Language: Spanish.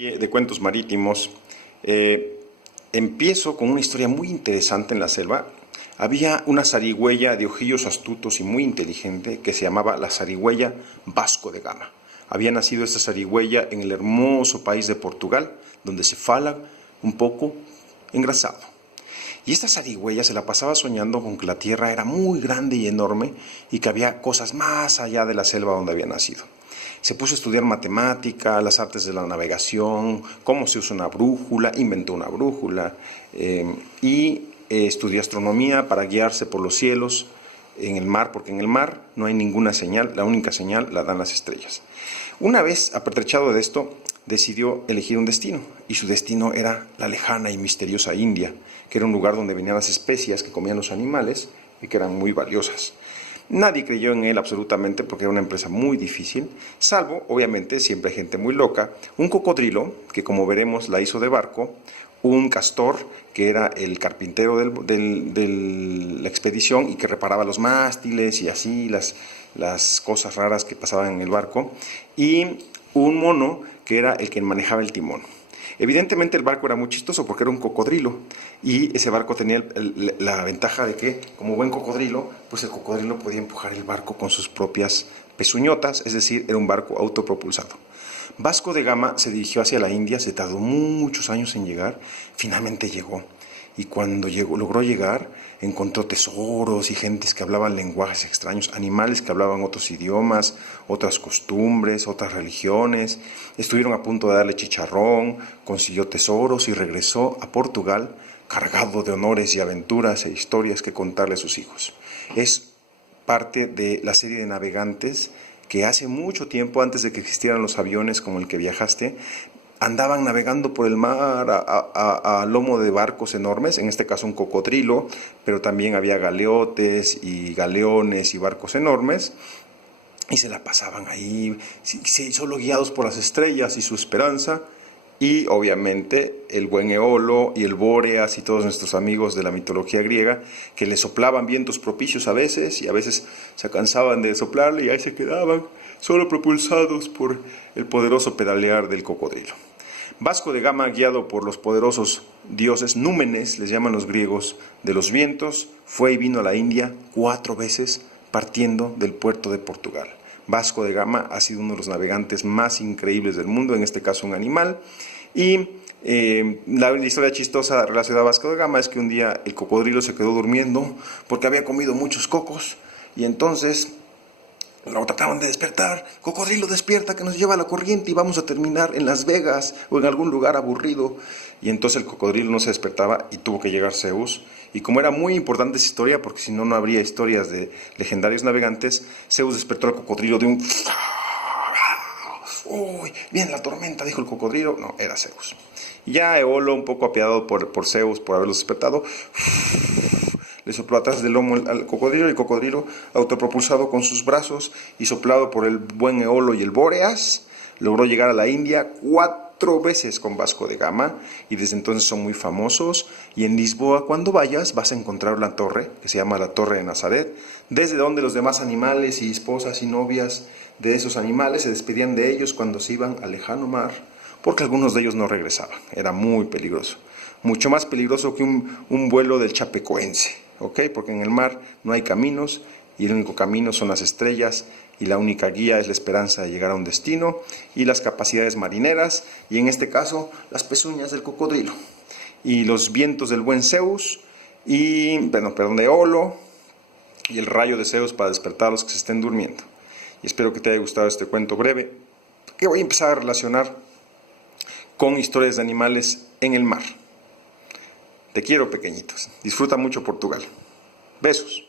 De cuentos marítimos. Empiezo con una historia muy interesante en la selva. Había una zarigüeya de ojillos astutos y muy inteligente que se llamaba la zarigüeya Vasco de Gama. Había nacido esta zarigüeya en el hermoso país de Portugal, donde se fala un poco engrasado. Y esta zarigüeya se la pasaba soñando con que la tierra era muy grande y enorme y que había cosas más allá de la selva donde había nacido. Se puso a estudiar matemática, las artes de la navegación, cómo se usa una brújula, inventó una brújula y estudió astronomía para guiarse por los cielos en el mar, porque en el mar no hay ninguna señal, la única señal la dan las estrellas. Una vez apertrechado de esto, decidió elegir un destino, y su destino era la lejana y misteriosa India, que era un lugar donde venían las especias que comían los animales y que eran muy valiosas. Nadie creyó en él absolutamente porque era una empresa muy difícil, salvo, obviamente, siempre hay gente muy loca, un cocodrilo, que como veremos la hizo de barco, un castor, que era el carpintero de la expedición y que reparaba los mástiles y así las cosas raras que pasaban en el barco, y un mono, que era el que manejaba el timón. Evidentemente el barco era muy chistoso porque era un cocodrilo y ese barco tenía la ventaja de que, como buen cocodrilo, pues el cocodrilo podía empujar el barco con sus propias pezuñotas, es decir, era un barco autopropulsado. Vasco de Gama se dirigió hacia la India, se tardó muchos años en llegar, finalmente llegó. Y cuando logró llegar, encontró tesoros y gentes que hablaban lenguajes extraños, animales que hablaban otros idiomas, otras costumbres, otras religiones. Estuvieron a punto de darle chicharrón, consiguió tesoros y regresó a Portugal cargado de honores y aventuras e historias que contarle a sus hijos. Es parte de la serie de navegantes que hace mucho tiempo, antes de que existieran los aviones como el que viajaste, andaban navegando por el mar a lomo de barcos enormes, en este caso un cocodrilo, pero también había galeotes y galeones y barcos enormes, y se la pasaban ahí, solo guiados por las estrellas y su esperanza, y obviamente el buen Eolo y el Bóreas y todos nuestros amigos de la mitología griega, que le soplaban vientos propicios a veces, y a veces se cansaban de soplarle y ahí se quedaban, solo propulsados por el poderoso pedalear del cocodrilo. Vasco de Gama, guiado por los poderosos dioses númenes, les llaman los griegos, de los vientos, fue y vino a la India 4 veces, partiendo del puerto de Portugal. Vasco de Gama ha sido uno de los navegantes más increíbles del mundo, en este caso un animal, y la historia chistosa relacionada a Vasco de Gama es que un día el cocodrilo se quedó durmiendo porque había comido muchos cocos, y entonces lo trataban de despertar. Cocodrilo, despierta, que nos lleva la corriente y vamos a terminar en Las Vegas o en algún lugar aburrido. Y entonces el cocodrilo no se despertaba y tuvo que llegar Zeus. Y como era muy importante esa historia, porque si no, no habría historias de legendarios navegantes, Zeus despertó al cocodrilo de un... ¡Uy! Viene la tormenta, dijo el cocodrilo. No, era Zeus. Y ya Eolo, un poco apiadado por Zeus por haberlos despertado, le sopló atrás del lomo al cocodrilo, y el cocodrilo, autopropulsado con sus brazos y soplado por el buen Eolo y el Bóreas, logró llegar a la India 4 veces con Vasco de Gama, y desde entonces son muy famosos. Y en Lisboa, cuando vayas, vas a encontrar una torre que se llama la Torre de Nazaret, desde donde los demás animales y esposas y novias de esos animales se despedían de ellos cuando se iban al lejano mar, porque algunos de ellos no regresaban. Era muy peligroso, mucho más peligroso que un vuelo del chapecoense, ¿ok? Porque en el mar no hay caminos y el único camino son las estrellas, y la única guía es la esperanza de llegar a un destino y las capacidades marineras, y en este caso las pezuñas del cocodrilo y los vientos del buen Zeus y, de Eolo, y el rayo de Zeus para despertar a los que se estén durmiendo. Y espero que te haya gustado este cuento breve, que voy a empezar a relacionar con historias de animales en el mar. Te quiero, pequeñitos. Disfruta mucho Portugal. Besos.